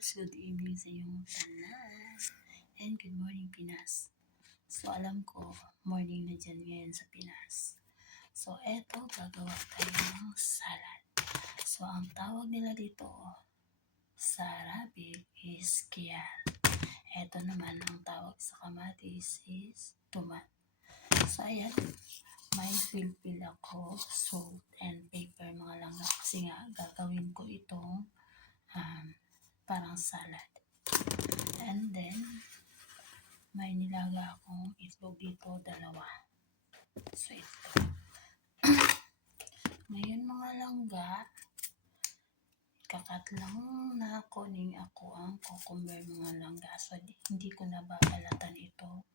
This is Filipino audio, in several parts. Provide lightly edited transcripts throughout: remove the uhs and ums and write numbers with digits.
Labs, good evening sa inyong tanan. And good morning, Pinas. So, alam ko, morning na dyan ngayon sa Pinas. So, eto, gagawa tayo ng salad. So, ang tawag nila dito sa Arabic is kiyal. Eto naman, ang tawag sa kamatis is tomat. So, ayan, may fill ako, salt and pepper, mga langga. Kasi nga, gagawin ko itong parang salad. And then, may nilaga akong itlog dito, dalawa. So, ito. Ngayon mga langga, kakat lang na kuning ako ang cucumber mga langga. So, hindi ko nababalatan ito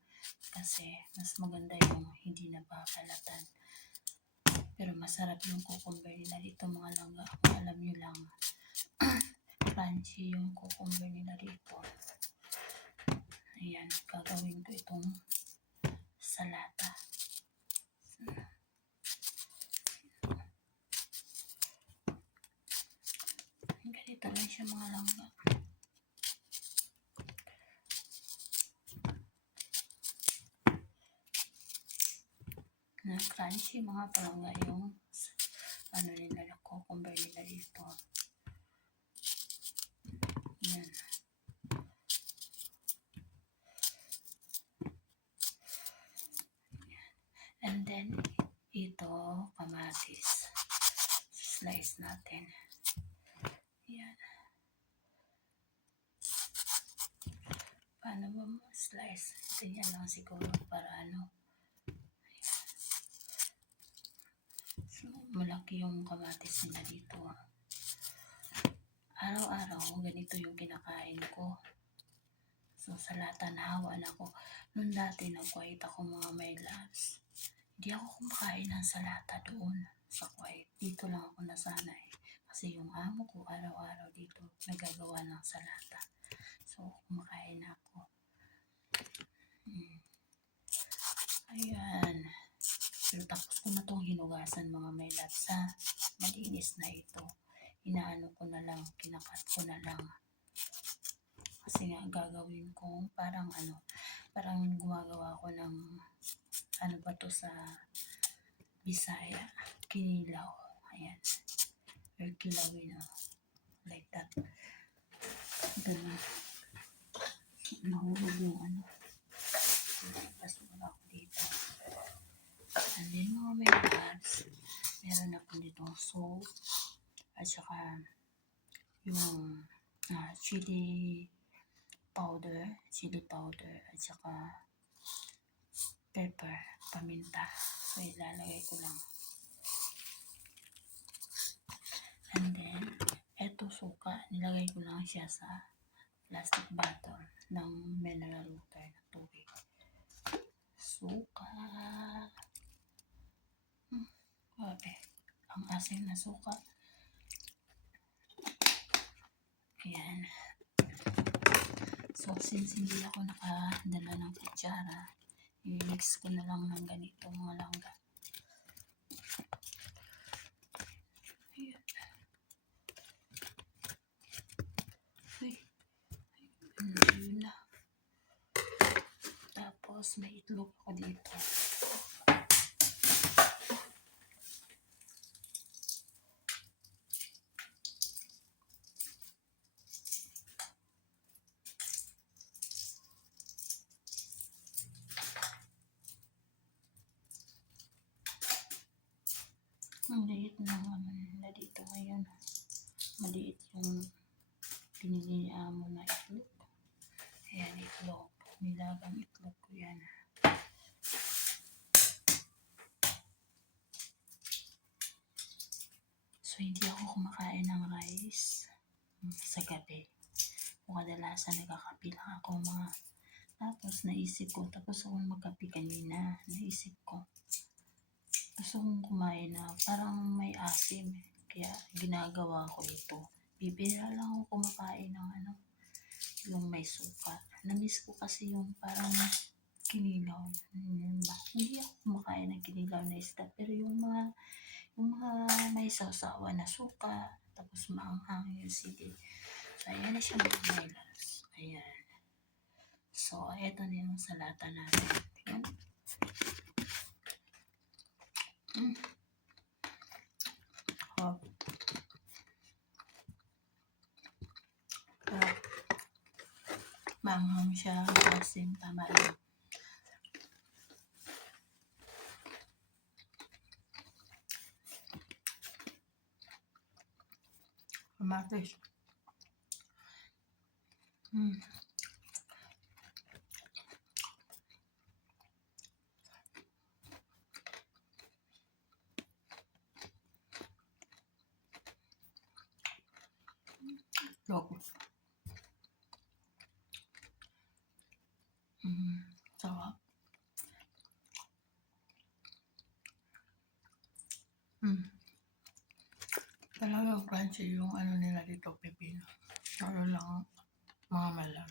kasi mas maganda yung hindi nababalatan. Pero masarap yung cucumber nila dito mga langga. Kung alam nyo lang, crunchy yung cucumber nila dito. Ayan, gagawin ko itong salata. Ganito lang siya mga langga. Na crunchy mga palangga yung ano nila, cucumber nila dito. Ayan. And then, ito, kamatis. Slice natin. Ayan. Paano ba mo slice? Ganyan lang siguro para ano. Ayan. So, malaki yung kamatis nila dito. Araw-araw, ganito yung kinakain ko. So, sa lata nahawa na ako. Noon dati, nag-Kuwait ako mga my loves. Hindi ako kumakain ng salata doon sa Kuwait. Dito lang ako nasanay. Kasi yung amo ko araw-araw dito nagagawa ng salata. So, kumakain na ako. Ayan. Pero tapos ko na itong hinugasan mga may loves ha. Malinis na ito. Inaano ko na lang, kinakat ko na lang. Kasi nga gagawin ko parang ano, parang gumagawa ko ng ano ba to sa Bisaya, kinilaw. Ayan. Or kilawin, like that. Ganun. Nahulog yung ano. Pasok na ako dito. And then mga may labs, meron ako dito salt, at saka yung chili powder, at saka pepper, paminta. So, ilalagay ko lang. And then, eto suka, nilagay ko lang siya sa plastic bottle ng mineral water na tubig. Suka. Okay. Ang asin na suka. Ayan. So, since hindi ako nakadala ng kutsara, i-mix ko na lang ng ganito mga langga. Ayan. Ayun na. Tapos, may itlog ako dito. Maliit na nila dito ngayon. Maliit yung pinili ni amo na itlog. Ayan, itlog. Nilagang itlog ko yan. So, hindi ako kumakain ng rice sa gabi. O kadalasan nagkakape lang ako mga. Tapos naisip ko, tapos akong magkape kanina. Naisip ko, gusto kong kumain na parang may asim. Kaya ginagawa ko ito. Bibira lang ako kumakain ng ano, yung may suka. Namiss ko kasi yung parang kinilaw. Hindi ako kumakain ng kinilaw na isda. Pero yung mga may sausawa na suka, tapos maanghang yung sili. Ayan na siya mga melas. Ayan. So, eto na yung salata natin. Ayan. Hop. Manghang siya. Asim. Tama lang. Kamatis. Loko. Sarap. Talagang crunchy yung ano nila dito, pipino. Ano lang, mga malam.